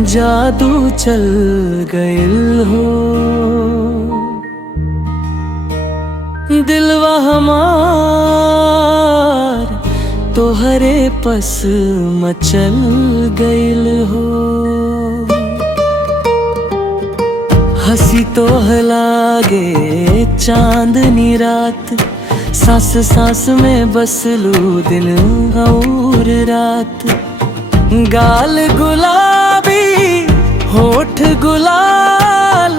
जादू चल गइल हो। दिलवा हमार तोहरे पस मचल गइल हो। हंसी तोह लागे चांदनी रात, सांस सांस में बसलू दिन और रात। गाल गुलाबी होठ गुलाल,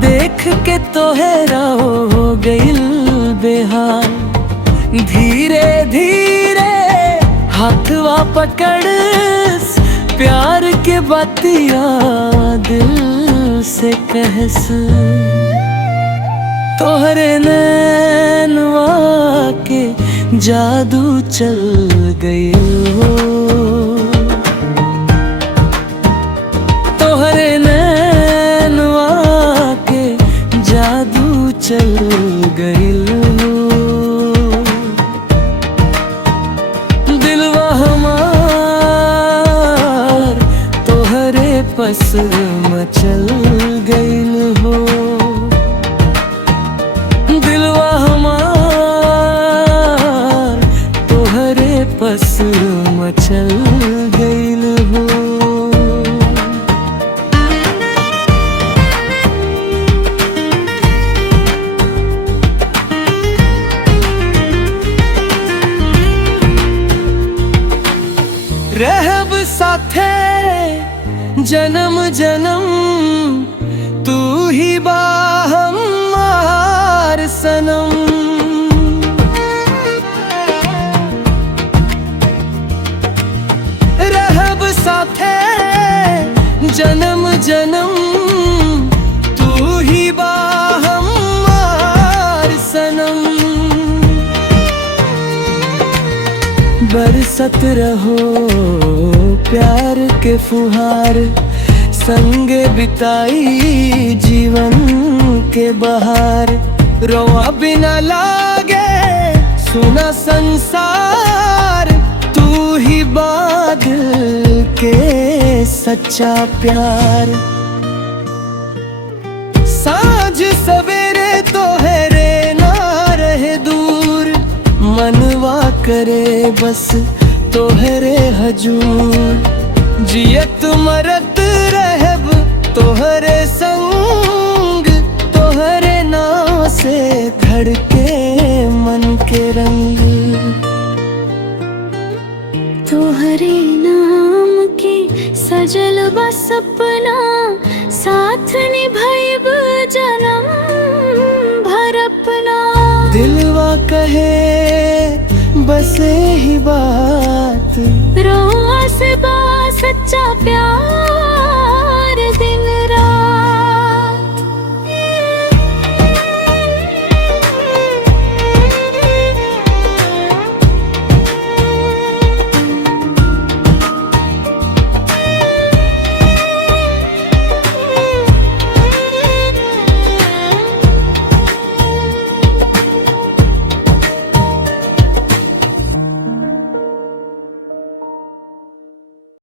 देख के तोहरा हो गइल बेहाल। धीरे धीरे हाथवा पकड़, प्यार के बतिया दिल से कहस। तोहरे नैनवा के जादू चल गइल हो। तोहरे नैनवा के जादू चल गइल हो। दिलवा हमार तोहरे पस मचल गइल हो। दिलवा हमार तोहरे पस मचल गइल हो। रहब साथे जन्म जन्म, तू ही बा हमार सनम। रहब साथे जन्म जन्म, तू ही बा हमार सनम। बरसत रहो प्यार के फुहार, संग बिताई जीवन के बहार। रोआ बिना लागे सुना संसार, तू ही बादल के सच्चा प्यार। साँझ सवेरे तोहरे ना रहे दूर, मनवा करे बस तोहरे हजूर। जियत मरत रहब तोहरे संग, तोहरे नाम से धड़के मन के रंग। तोहरे नाम के सजल बा सपना, साथ निभाइब जन्म भर अपना। दिलवा कहे बस ही बात, रोआ से बा सच्चा प्यार।